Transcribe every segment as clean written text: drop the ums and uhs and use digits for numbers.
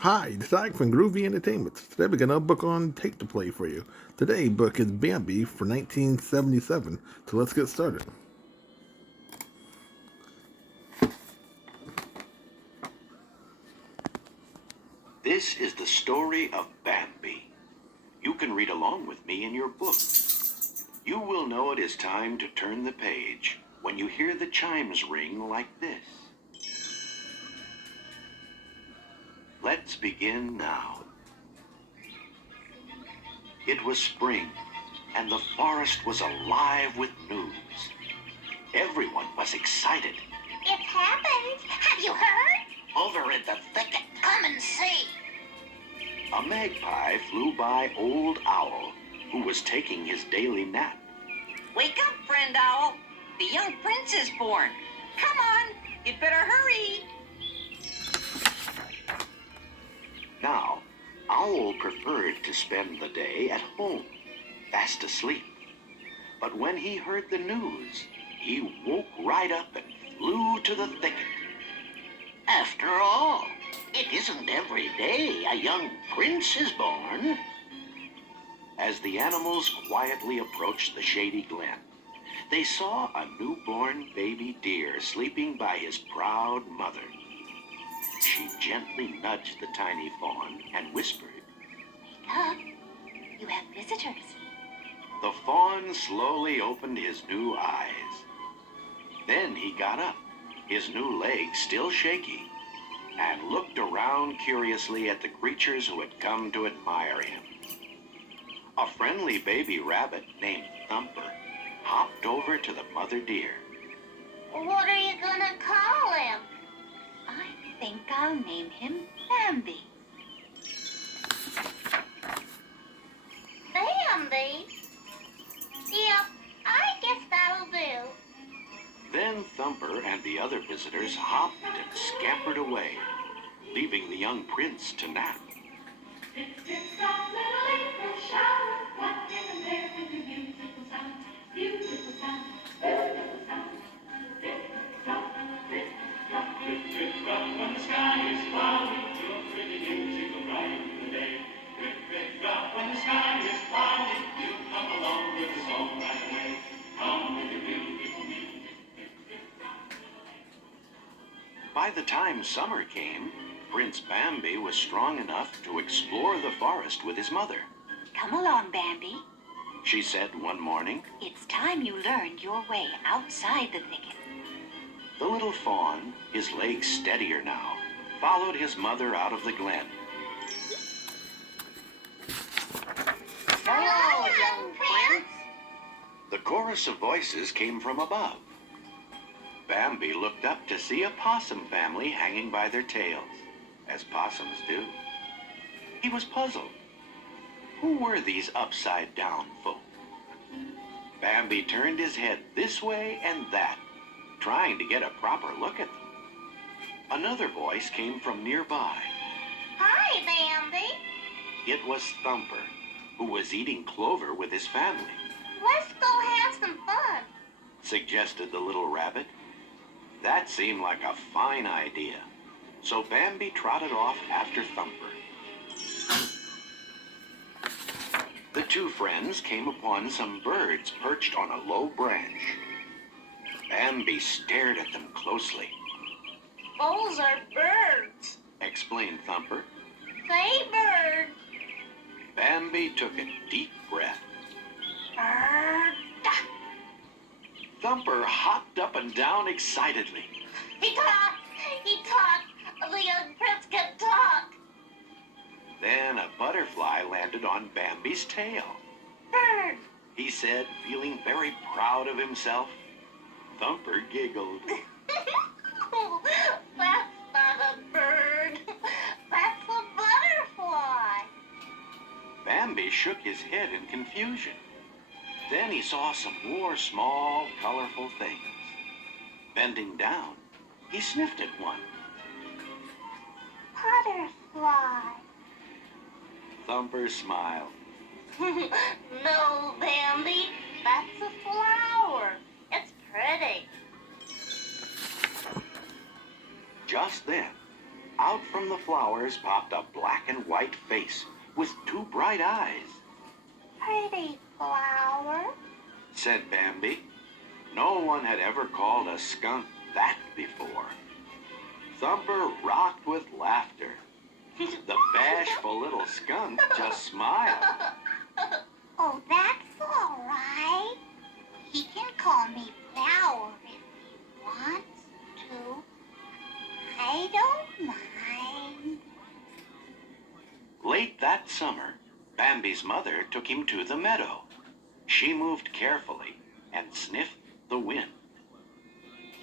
Hi, it's Ike from Groovy Entertainment. Today we got another book on tape to play for you. Today's book is Bambi for 1977, so let's get started. This is the story of Bambi. You can read along with me in your book. You will know it is time to turn the page when you hear the chimes ring like this. Let's begin now. It was spring, and the forest was alive with news. Everyone was excited. It happened! Have you heard? Over in the thicket. Come and see. A magpie flew by Old Owl, who was taking his daily nap. Wake up, friend owl. The young prince is born. Come on, you'd better hurry. Now, Owl preferred to spend the day at home, fast asleep. But when he heard the news, he woke right up and flew to the thicket. After all, it isn't every day a young prince is born. As the animals quietly approached the shady glen, they saw a newborn baby deer sleeping by his proud mother. She gently nudged the tiny fawn and whispered, Wake up. You have visitors. The fawn slowly opened his new eyes. Then he got up, his new legs still shaky, and looked around curiously at the creatures who had come to admire him. A friendly baby rabbit named Thumper hopped over to the mother deer. What are you gonna call him? I think I'll name him Bambi. Bambi? Yeah, I guess that'll do. Then Thumper and the other visitors hopped and scampered away, leaving the young prince to nap. By the time summer came, Prince Bambi was strong enough to explore the forest with his mother. Come along, Bambi. She said one morning. It's time you learned your way outside the thicket. The little fawn, his legs steadier now, followed his mother out of the glen. Hello, young prince. The chorus of voices came from above. Bambi looked up to see a possum family hanging by their tails, as possums do. He was puzzled. Who were these upside-down folk? Bambi turned his head this way and that, trying to get a proper look at them. Another voice came from nearby. Hi, Bambi. It was Thumper, who was eating clover with his family. Let's go have some fun. Suggested the little rabbit. That seemed like a fine idea, so Bambi trotted off after Thumper. The two friends came upon some birds perched on a low branch. Bambi stared at them closely. Those are birds. Explained Thumper. Say bird. Bambi took a deep breath. Bird. Thumper hopped up and down excitedly. He talked. He talked. The young prince can talk. Then a butterfly landed on Bambi's tail. Bird. He said, feeling very proud of himself. Thumper giggled. That's not a bird. That's a butterfly. Bambi shook his head in confusion. Then he saw some more small, colorful things. Bending down, he sniffed at one. Butterfly. Thumper smiled. No, Bambi. That's a flower. It's pretty. Just then, Out from the flowers popped a black and white face with two bright eyes. Pretty flower. Said Bambi. No one had ever called a skunk that before. Thumper rocked with laughter. The bashful little skunk just smiled. Oh, that's all right. He can call me Flower if he wants to. I don't mind. Late that summer, Bambi's mother took him to the meadow. She moved carefully and sniffed the wind.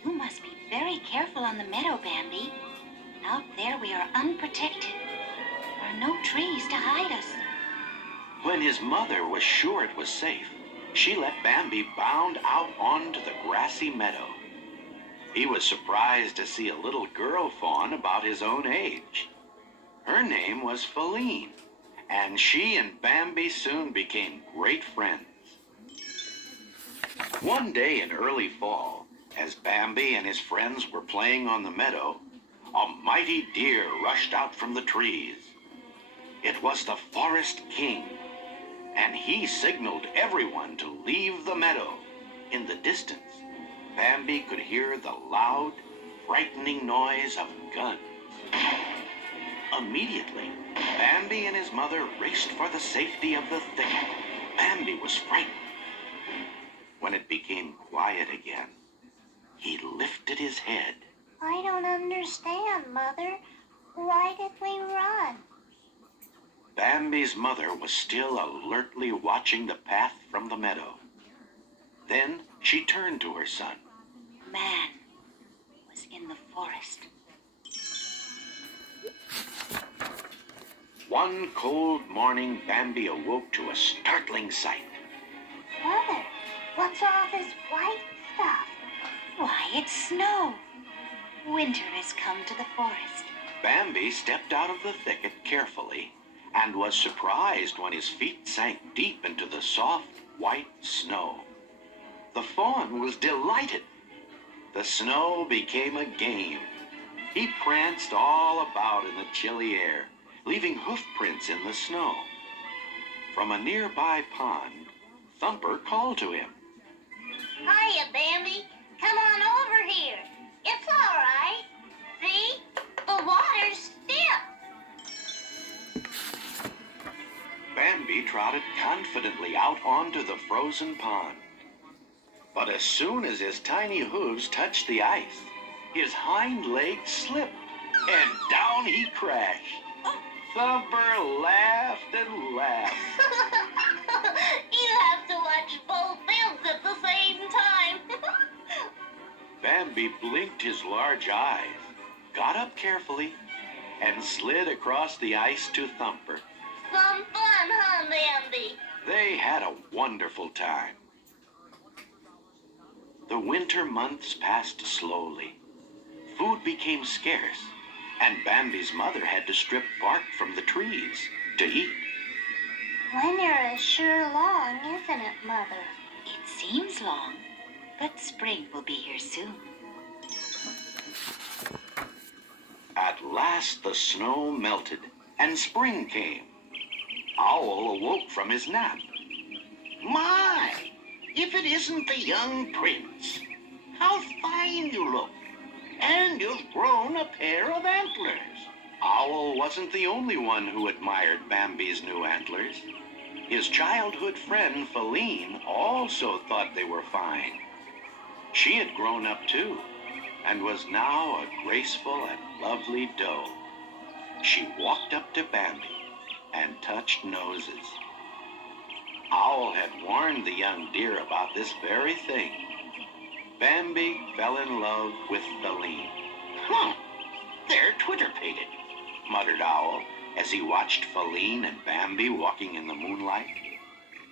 You must be very careful on the meadow, Bambi. Out there we are unprotected. There are no trees to hide us. When his mother was sure it was safe, she let Bambi bound out onto the grassy meadow. He was surprised to see a little girl fawn about his own age. Her name was Feline, and she and Bambi soon became great friends. One day in early fall, as Bambi and his friends were playing on the meadow, a mighty deer rushed out from the trees. It was the Forest King, and he signaled everyone to leave the meadow. In the distance, Bambi could hear the loud, frightening noise of guns. Immediately, Bambi and his mother raced for the safety of the thicket. Bambi was frightened. When it became quiet again, he lifted his head. I don't understand, Mother. Why did we run? Bambi's mother was still alertly watching the path from the meadow. Then she turned to her son. Man was in the forest. One cold morning, Bambi awoke to a startling sight. Mother, what's all this white stuff? Why, it's snow. Winter has come to the forest. Bambi stepped out of the thicket carefully and was surprised when his feet sank deep into the soft, white snow. The fawn was delighted. The snow became a game. He pranced all about in the chilly air, leaving hoof prints in the snow. From a nearby pond, Thumper called to him. Hiya, Bambi. Come on over here. It's all right. See? The water's stiff. Bambi trotted confidently out onto the frozen pond. But as soon as his tiny hooves touched the ice, his hind legs slipped, and down he crashed. Thumper laughed and laughed. You have to watch both films at the same time. Bambi blinked his large eyes, got up carefully, and slid across the ice to Thumper. Some fun, huh, Bambi? They had a wonderful time. The winter months passed slowly. Food became scarce, and Bambi's mother had to strip bark from the trees to eat. Winter is sure long, isn't it, Mother? It seems long, but spring will be here soon. At last the snow melted, and spring came. Owl awoke from his nap. My, if it isn't the young prince! How fine you look! And you've grown a pair of antlers. Owl wasn't the only one who admired Bambi's new antlers. His childhood friend Feline also thought they were fine. She had grown up too, and was now a graceful and lovely doe. She walked up to Bambi and touched noses. Owl had warned the young deer about this very thing. Bambi fell in love with Feline. They're twitter-pated, muttered Owl as he watched Feline and Bambi walking in the moonlight.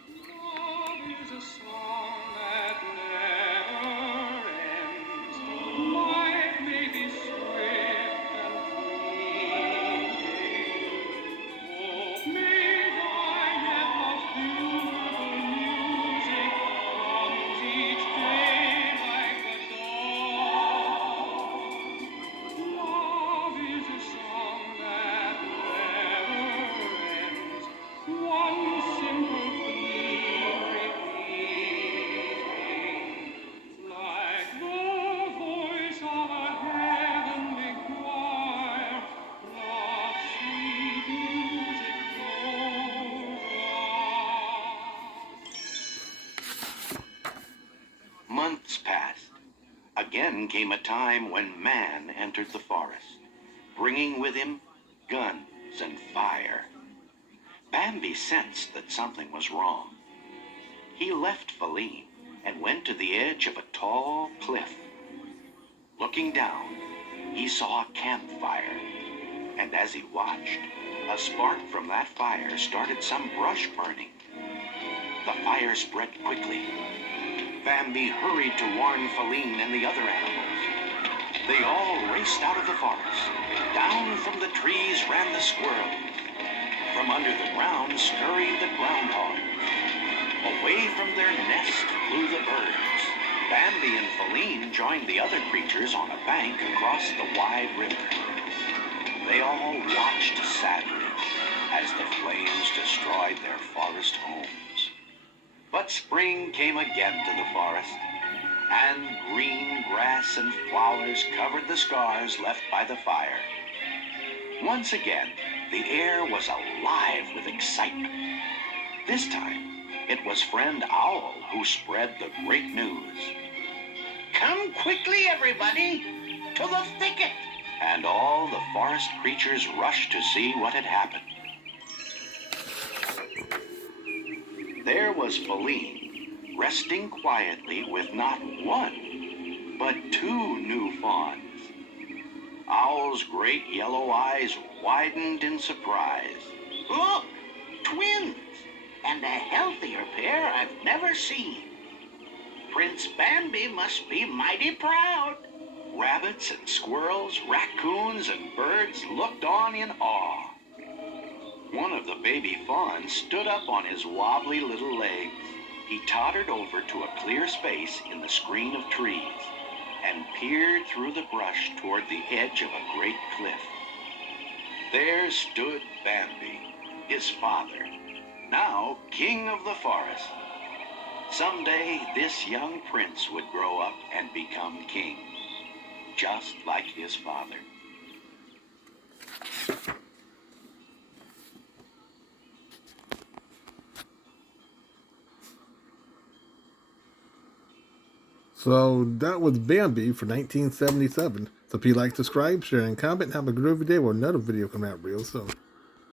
Love is a song that never ends. Life may be swift and fleeting. Oh, may I yet love beautiful music comes each day like the dawn. Love is a song Then came a time when man entered the forest, bringing with him guns and fire. Bambi sensed that something was wrong. He left Feline and went to the edge of a tall cliff. Looking down, he saw a campfire, and as he watched, a spark from that fire started some brush burning. The fire spread quickly. Bambi hurried to warn Feline and the other animals. They all raced out of the forest. Down from the trees ran the squirrels. From under the ground scurried the groundhogs. Away from their nest flew the birds. Bambi and Feline joined the other creatures on a bank across the wide river. They all watched sadly as the flames destroyed their forest homes. But spring came again to the forest, and green grass and flowers covered the scars left by the fire. Once again, the air was alive with excitement. This time, it was Friend Owl who spread the great news. Come quickly, everybody, to the thicket. And all the forest creatures rushed to see what had happened. There was Feline, resting quietly with not one, but two new fawns. Owl's great yellow eyes widened in surprise. Look, twins, and a healthier pair I've never seen. Prince Bambi must be mighty proud. Rabbits and squirrels, raccoons and birds looked on in awe. One of the baby fawns stood up on his wobbly little legs. He tottered over to a clear space in the screen of trees and peered through the brush toward the edge of a great cliff. There stood Bambi, his father, now king of the forest. Someday this young prince would grow up and become king, just like his father. So that was Bambi for 1977. So if you like, subscribe, share, and comment, and have a groovy day with another video coming out real soon.